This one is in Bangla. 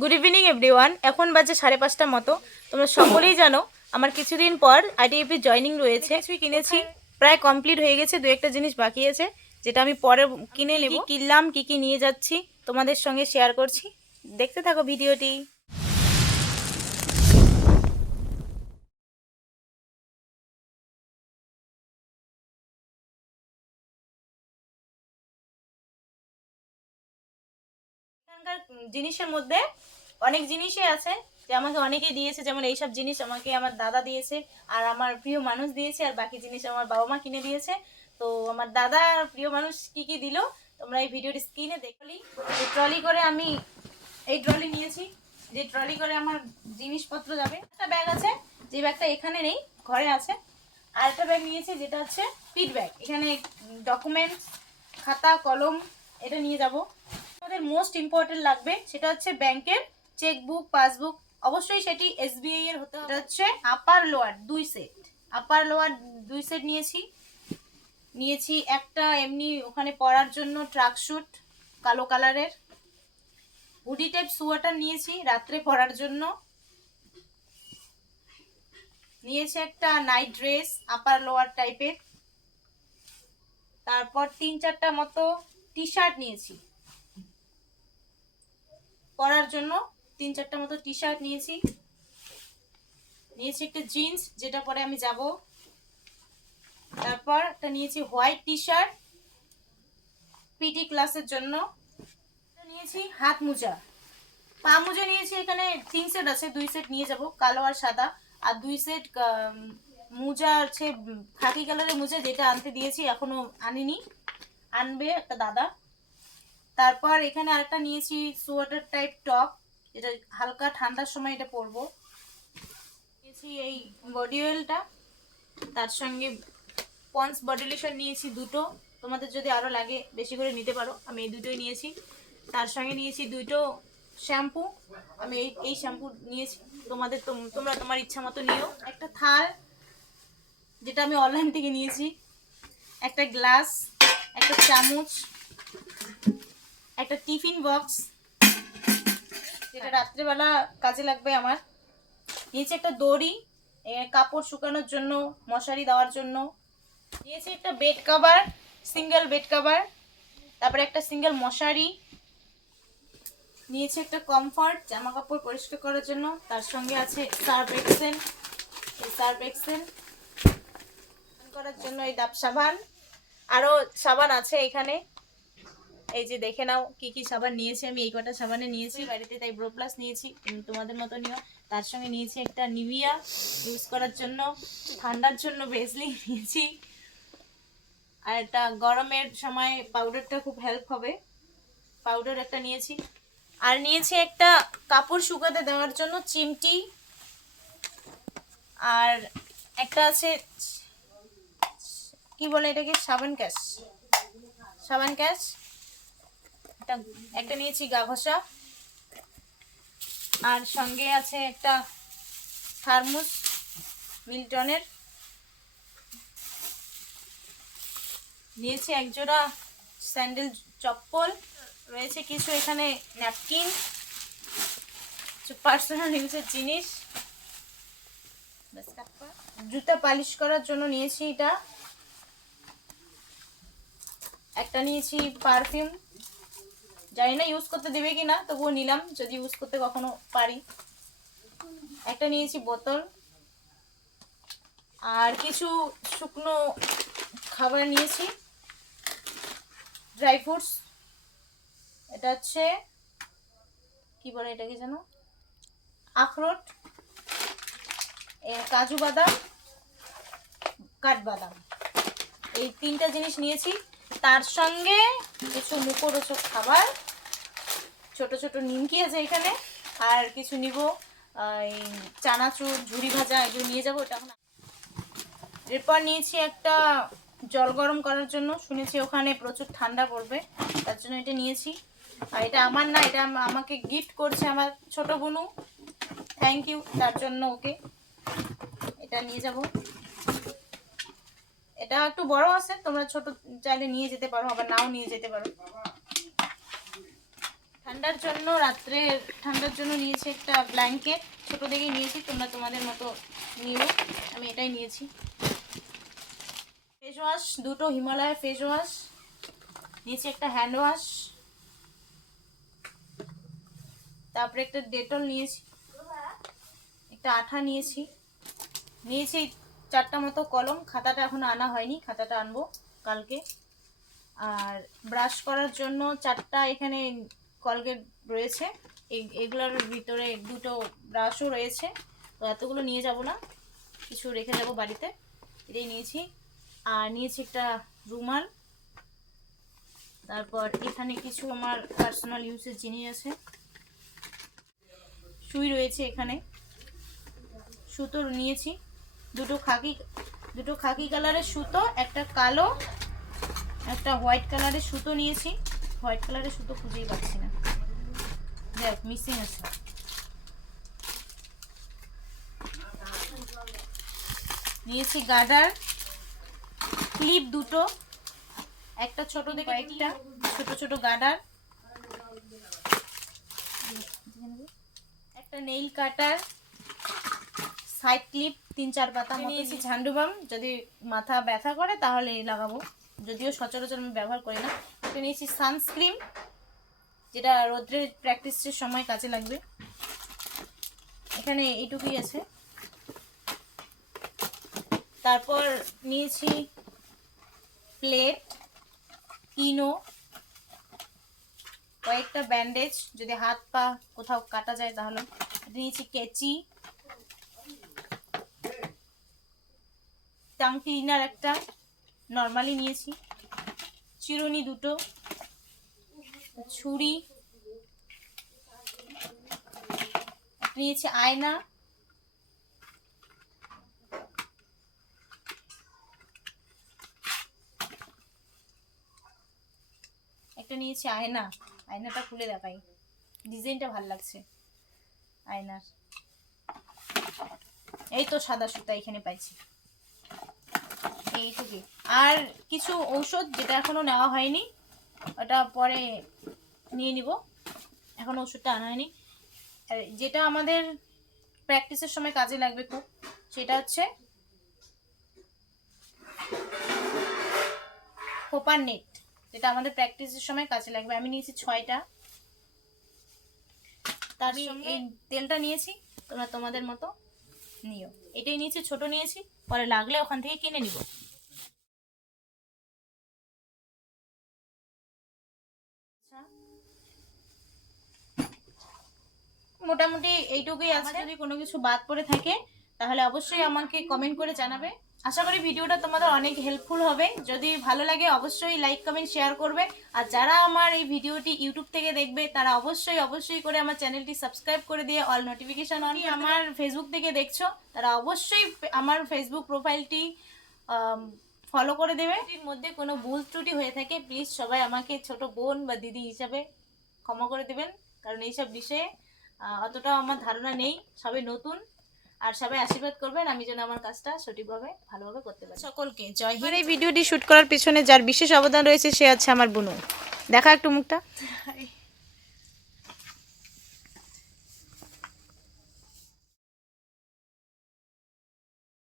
গুড ইভিনিং এভরিওয়ান এখন বাজে সাড়ে পাঁচটা মতো। তোমরা সকলেই জানো আমার কিছুদিন পর আইটিএফি জয়নিং রয়েছে। কিছুই কিনেছি। প্রায় কমপ্লিট হয়ে গেছে দু একটা জিনিস বাকি আছে যেটা আমি পরে কিনে নেব। কিনলাম কি কি নিয়ে যাচ্ছি তোমাদের সঙ্গে শেয়ার করছি। দেখতে থাকো ভিডিওটি। এখানকার জিনিসের মধ্যে অনেক জিনিসই আছে যে আমাকে অনেকে দিয়েছে, যেমন এইসব জিনিস আমাকে আমার দাদা দিয়েছে আর আমার প্রিয় মানুষ দিয়েছে আর বাকি জিনিস আমার বাবা মা কিনে দিয়েছে। তো আমার দাদা আর প্রিয় মানুষ কি কি দিল তোমরা এই ভিডিওর স্ক্রিনে দেখলি এই ট্রলি করে আমি এই ট্রলি নিয়েছি, যে ট্রলি করে আমার জিনিসপত্র যাবে। একটা ব্যাগ আছে, যে ব্যাগটা এখানে নেই, ঘরে আছে। আর একটা ব্যাগ নিয়েছি, যেটা হচ্ছে পিট ব্যাগ এখানে ডকুমেন্টস খাতা, কলম, এটা নিয়ে যাব। আমাদের মোস্ট ইম্পর্টেন্ট লাগবে, সেটা হচ্ছে ব্যাংকের চেকবুক পাসবুক অবশ্যই সেটি এসবিআই এর হতে হচ্ছে আপার লোয়ার দুই সেট আপার লোয়ার দুই সেট নিয়েছি। নিয়েছি একটা এমনি ওখানে পরার জন্য ট্রাক স্যুট কালো কালারের হুডি টাইপ সোয়াটার নিয়েছি রাত্রে পরার জন্য। নিয়েছি একটা নাইট ড্রেস আপার লোয়ার টাইপের তারপর তিন চারটা মতো টি শার্ট নিয়েছি। পরার জন্য তিন চারটা মতো টি শার্ট নিয়েছি। নিয়েছি একটা জিন্স যেটা পরে আমি যাব। তারপর একটা নিয়েছি হোয়াইট টি শার্ট পিটি ক্লাসের জন্য। নিয়েছি হাত মোজা। পা মোজা নিয়েছি এখানে তিন সেট আছে, দুই সেট নিয়ে যাব, কালো আর সাদা। আর দুই সেট মোজা আছে খাকি কালারের মোজা যেটা আনতে দিয়েছি, এখনও আনিনি। আনবে একটা দাদা। তারপর এখানে আরেকটা নিয়েছি সোয়েটার টাইপ টপ যেটা হালকা ঠান্ডার সময় এটা পরবো। নিয়েছি এই বডি অয়েলটা তার সঙ্গে পন্স বডি লোশন নিয়েছি দুটো। তোমাদের যদি আরও লাগে বেশি করে নিতে পারো, আমি এই দুটোই নিয়েছি। তার সঙ্গে নিয়েছি দুটো শ্যাম্পু আমি এই এই শ্যাম্পু নিয়েছি। তোমাদের তোম- তোমরা তোমার ইচ্ছা মতো নিও। একটা থাল, যেটা আমি অনলাইন থেকে নিয়েছি। একটা গ্লাস একটা চামচ। একটা টিফিন বক্স যেটা রাত্রেবেলা কাজে লাগবে আমার। নিয়েছি একটা দড়ি কাপড় শুকানোর জন্য মশারি দেওয়ার জন্য। নিয়েছি একটা bed cover single bed cover তারপরে একটা সিঙ্গেল মশারি। নিয়েছি একটা কমফর্ট জামা কাপড় পরিষ্কার করার জন্য। তার সঙ্গে আছে সার্ফ এক্সেল এই সার্ফ এক্সেল করার জন্য এই ডাব সাবান। আরও সাবান আছে এখানে। এই যে দেখে নাও কি কি সাবান নিয়েছি আমি, এই কটা সাবানে নিয়েছি, বাড়িতে তাই ব্রো প্লাস নিয়েছি তোমাদের মতো নিও। তার সঙ্গে নিয়েছি একটা নিভিয়া ইউজ করার জন্য, ঠান্ডার জন্য বেসলি নিয়েছি। আর একটা গরমের সময় পাউডারটা খুব হেল্প হবে। পাউডার একটা নিয়েছি। আর নিয়েছি একটা কাপড় শুকাতে দেওয়ার জন্য চিমটি। আর একটা আছে, কি বলে এটাকে? সাবান ক্যাশ। সাবান ক্যাশ। একটা একটা নিয়েছি গা ঘষা। আর সঙ্গে আছে একটা থার্মোস মিল্টনের। নিয়েছি একজোড়া স্যান্ডেল চপ্পল, রয়েছে কিছু এখানে ন্যাপকিন পার্সোনাল ইউজের জিনিস। জুতা পালিশ করার জন্য নিয়েছি এটা। একটা নিয়েছি পারফিউম জানি না ইউজ করতে দেবে কি না তবুও নিলাম, যদি ইউজ করতে কখনো পারি। একটা নিয়েছি বোতল। আর কিছু শুকনো খাবার নিয়েছি। ড্রাই ফ্রুটস এটা হচ্ছে, কি বলে এটাকে যেন? আখরোট। কাজু বাদাম কাঠবাদাম এই তিনটা জিনিস নিয়েছি। তার সঙ্গে কিছু মুখরোচক খাবার, ছোট ছোট নিমকি আছে এখানে, আর কিছু নিব এই চানাচুর ঝুড়ি ভাজা এগুলো নিয়ে যাব, এটা এখন এরপর নিয়েছি একটা জল গরম করার জন্য, শুনেছি ওখানে প্রচুর ঠান্ডা পড়বে, তার জন্য এটা নিয়েছি। আর এটা আমার না, এটা আমাকে গিফট করছে আমার ছোট বোনু। থ্যাংক ইউ তার জন্য ওকে এটা নিয়ে যাব। এটা একটু বড় আছে, তোমরা ছোট চাইলে নিয়ে যেতে পারো, আবার নাও নিয়ে যেতে পারো। ঠান্ডার জন্য, রাত্রে ঠান্ডার জন্য নিয়েছি একটা ব্ল্যাঙ্কেট ছোট দেখেই নিয়েছি, তোমরা তোমাদের মতো নিও। আমি এটাই নিয়েছি। ফেস ওয়াশ দুটো হিমালয়ের ফেস ওয়াশ নিয়েছি একটা হ্যান্ড ওয়াশ তারপরে একটা ডেটল নিয়েছি, একটা আঠা নিয়েছি নিয়েছি চারটা মতো কলম, খাতাটা এখনও আনা হয়নি, খাতাটা আনব কালকে। আর ব্রাশ করার জন্য চারটা এখানে কলগেট রয়েছে। এগ- এগুলোর ভিতরে দুটো ব্রাশও রয়েছে। তো এতগুলো নিয়ে যাব না, কিছু রেখে যাব বাড়িতে। এটাই নিয়েছি। আর নিয়েছি একটা রুমাল। তারপর এখানে কিছু আমার পার্সোনাল ইউজের জিনিস আছে, সুই রয়েছে এখানে। সুতো নিয়েছি। দুটো খাকি দুটো খাকি কালারের সুতো, একটা কালো, একটা হোয়াইট কালারের সুতো নিয়েছি। হোয়াইট কালারের সুতো খুঁজেই পাচ্ছি না। দেখ মিসিং আছে। নিয়েছি গার্ডার ক্লিপ দুটো, একটা ছোট দেখে একটা ছোট ছোট গার্ডার একটা নেইল কাটার সাইড ক্লিপ তিন চার পাতা নিয়েছি ঝান্ডু বাম যদি মাথা ব্যথা করে তাহলে এই লাগাবো। যদিও সচরাচর আমি ব্যবহার করি না। এটা নিয়েছি সানস্ক্রিন যেটা রোদ্রের প্র্যাকটিসের সময় কাজে লাগবে। এখানে এইটুকুই আছে। তারপর নিয়েছি প্লেট ইনো কয়েকটা ব্যান্ডেজ যদি হাত পা কোথাও কাটা যায় তাহলে। নিয়েছি কেচি। টাং ক্লিনার একটা নর্মালি নিয়েছি। চিরুনি দুটো, ছুরি, নিয়েছি আয়না, একটা নিয়েছি আয়না। আয়নাটা খুলে দেখাই। ডিজাইনটা ভালো লাগছে আয়নার। এই তো সাদা সুতা এখানে পাইছি। এইটুকুই। আর কিছু ঔষধ যেটা এখনও নেওয়া হয়নি ওটা পরে নিয়ে নিব। এখন ওষুধটা আনা হয়নি। আর যেটা আমাদের প্র্যাকটিসের সময় কাজে লাগবে খুব সেটা হচ্ছে কোপার নেট যেটা আমাদের প্র্যাকটিসের সময় কাজে লাগবে। আমি নিয়েছি ছয়টা। তার সঙ্গে এই তেলটা নিয়েছি তোমরা তোমাদের মতো নিও। এটাই নিয়েছি ছোট নিয়েছি পরে লাগলে ওখান থেকে কিনে নিব। মোটামুটি এইটুকুই আছে। যদি কোনো কিছু বাদ পড়ে থাকে তাহলে অবশ্যই আমাকে কমেন্ট করে জানাবে। আশা করি ভিডিওটা তোমাদের অনেক হেল্পফুল হবে। যদি ভালো লাগে অবশ্যই লাইক কমেন্ট শেয়ার করবে। আর যারা আমার এই ভিডিওটি ইউটিউব থেকে দেখবে তারা অবশ্যই অবশ্যই করে আমার চ্যানেলটি সাবস্ক্রাইব করে দিয়ে অল নোটিফিকেশন অন আমার ফেসবুক থেকে দেখছ তারা অবশ্যই আমার ফেসবুক প্রোফাইলটি ফলো করে দেবে। এর মধ্যে কোনো ভুল ত্রুটি হয়ে থাকে প্লিজ সবাই আমাকে ছোট বোন বা দিদি হিসাবে ক্ষমা করে দেবেন। কারণ এইসব বিষয়ে অতটাও আমার ধারণা নেই। সবে নতুন আর সবাই আশীর্বাদ করবেন আমি যেন আমার কাজটা সঠিকভাবে ভালোভাবে করতে পারি। সকলকে জয় হিন্দ। এই ভিডিওটি শ্যুট করার পিছনে যার বিশেষ অবদান রয়েছে সে আছে আমার বুনু। দেখা একটু মুখটা।